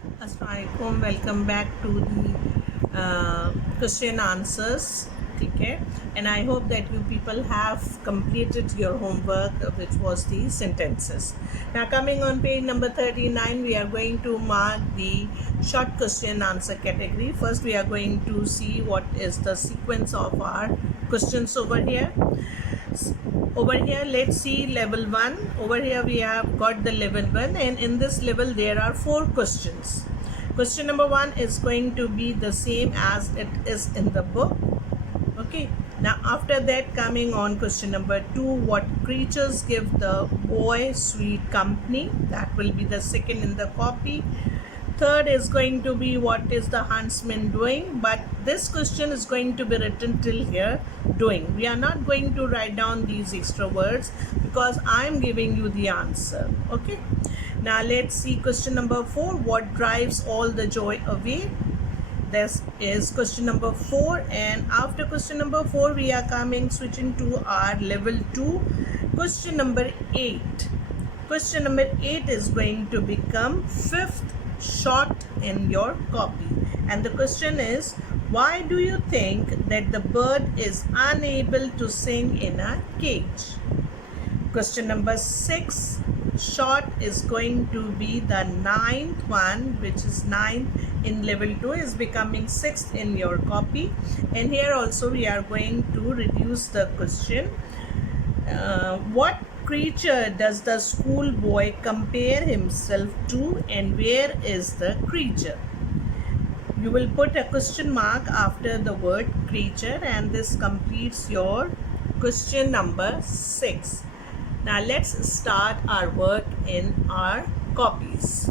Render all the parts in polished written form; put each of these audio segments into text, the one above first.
Assalamualaikum, welcome back to the question answers. Okay, and I hope that you people have completed your homework, which was the sentences. Now, coming on page number 39, we are going to mark the short question answer category. First, we are going to see what is the sequence of our questions over here. Over here, let's see level 1. Over here we have got the level 1, and in this level there are 4 questions. Question number 1 is going to be the same as it is in the book. Okay, now after that, coming on question number 2, what creatures give the boy sweet company? That will be the second in the copy. Third is going to be what is the huntsman doing, but this question is going to be written till here, doing. We are not going to write down these extra words because I am giving you the answer. Okay, now let's see question number 4, what drives all the joy away? This is question number 4, and after question number 4 we are switching to our level 2, question number 8. Question number 8 is going to become 5th short in your copy, and the question is, why do you think that the bird is unable to sing in a cage? Question number 6 short is going to be the 9th one, which is 9th in level 2 is becoming 6th in your copy, and here also we are going to reduce the question. What creature does the schoolboy compare himself to, and where is the creature? You will put a question mark after the word creature, and this completes your question number 6. Now let's start our work in our copies.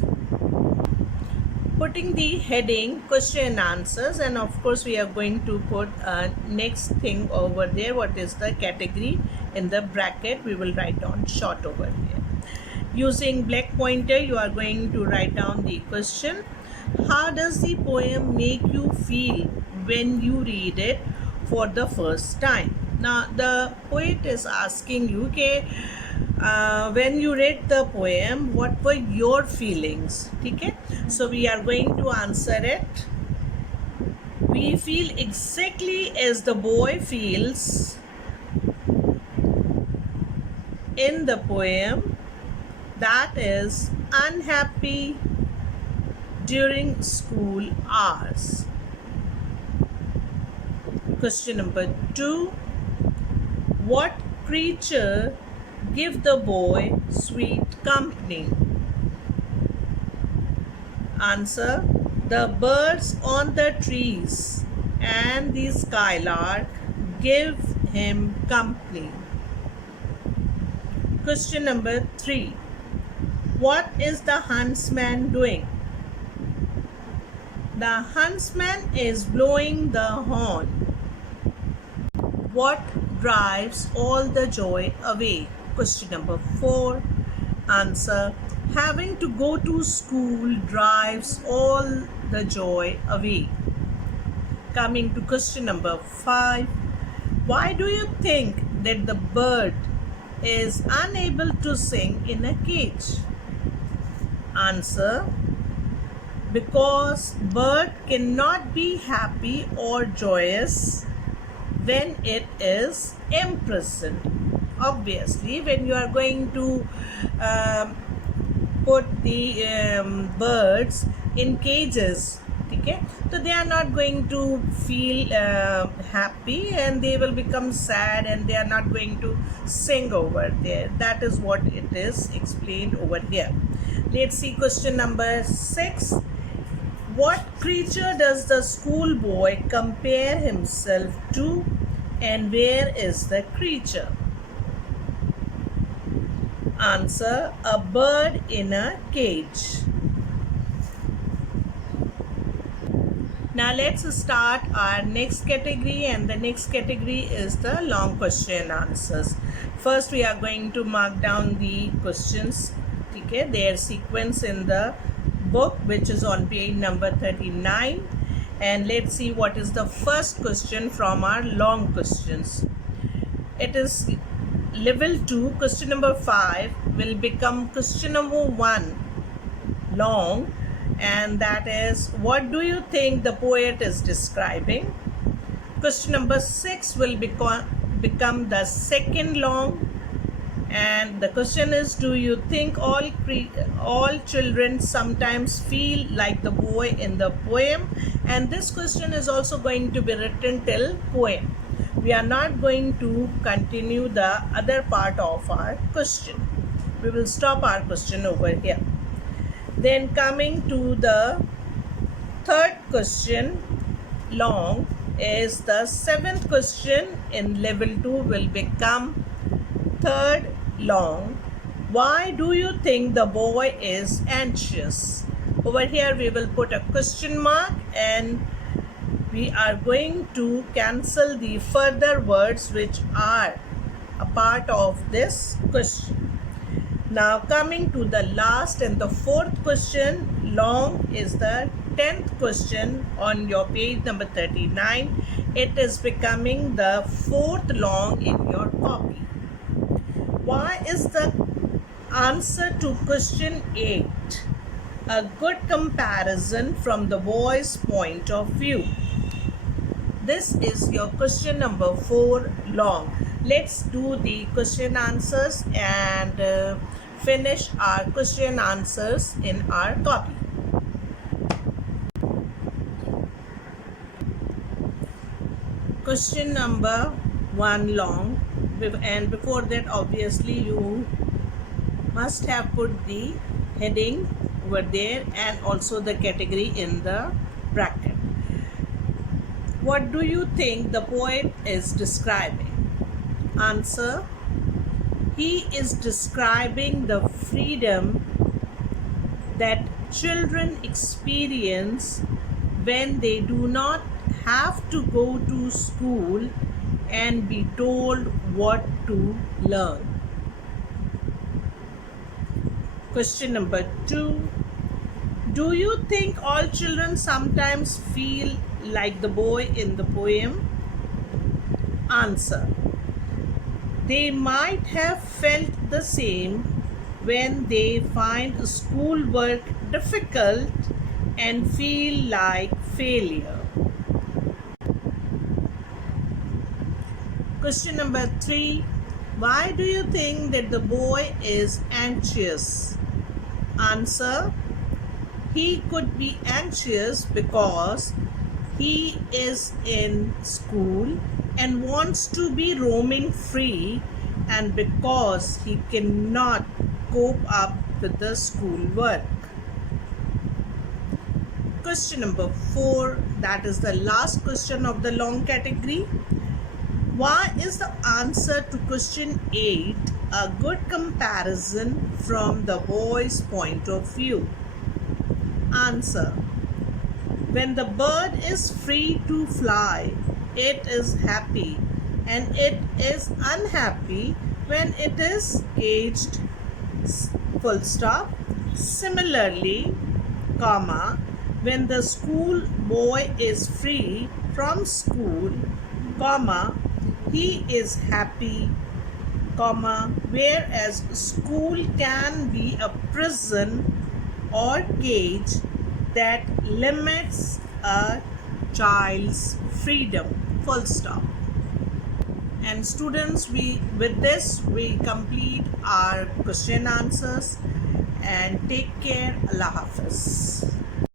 Putting the heading question and answers, and of course we are going to put a next thing over there, what is the category in the bracket. We will write down short over here. Using black pointer, you are going to write down the question. How does the poem make you feel when you read it for the first time? Now the poet is asking you, okay, when you read the poem, what were your feelings? Okay, so we are going to answer it. We feel exactly as the boy feels in the poem, that is unhappy during school hours. Question number 2, what creature give the boy sweet company? Answer, the birds on the trees and the skylark give him company. Question number 3, what is the huntsman doing? The huntsman is blowing the horn. What drives all the joy away? Question number 4, answer, having to go to school drives all the joy away. Coming to question number 5, why do you think that the bird is unable to sing in a cage? Answer, because bird cannot be happy or joyous when it is imprisoned. Obviously, when you are going to put the birds in cages, okay, so they are not going to feel happy, and they will become sad, and they are not going to sing over there. That is what it is explained over here. Let's see question number 6. What creature does the schoolboy compare himself to, and where is the creature? Answer, a bird in a cage. Now let's start our next category, and the next category is the long question answers. First we are going to mark down the questions, okay, their sequence in the book, which is on page number 39, and let's see what is the first question from our long questions. It is level 2, question number 5 will become question number 1 long, and that is, what do you think the poet is describing? Question number 6 will become the second long, and the question is, do you think all children sometimes feel like the boy in the poem? And this question is also going to be written till poem. We are not going to continue the other part of our question. We will stop our question over here. Then coming to the third question, long, is the seventh question in level 2 will become third long. Why do you think the boy is anxious? Over here we will put a question mark, and we are going to cancel the further words which are a part of this question. Now coming to the last and the fourth question, long is the 10th question on your page number 39. It is becoming the fourth long in your copy. Why is the answer to question 8 a good comparison from the boy's point of view? This is your question number 4 long. Let's do the question answers and finish our question answers in our copy. Question number 1 long, and before that obviously you must have put the heading over there and also the category in the bracket. What do you think the poet is describing? Answer: he is describing the freedom that children experience when they do not have to go to school and be told what to learn. Question number 2. Do you think all children sometimes feel like the boy in the poem? Answer: they might have felt the same when they find schoolwork difficult and feel like failure. Question number 3. Why do you think that the boy is anxious? Answer: he could be anxious because he is in school and wants to be roaming free, and because he cannot cope up with the schoolwork. Question number 4, that is the last question of the long category. Why is the answer to question 8 a good comparison from the boy's point of view? Answer: when the bird is free to fly, it is happy, and it is unhappy when it is caged. Full stop. Similarly, comma, when the school boy is free from school, comma, he is happy, comma, whereas school can be a prison or cage that limits a child's freedom. Full stop. And students, with this we complete our question answers, and take care. Allah Hafiz.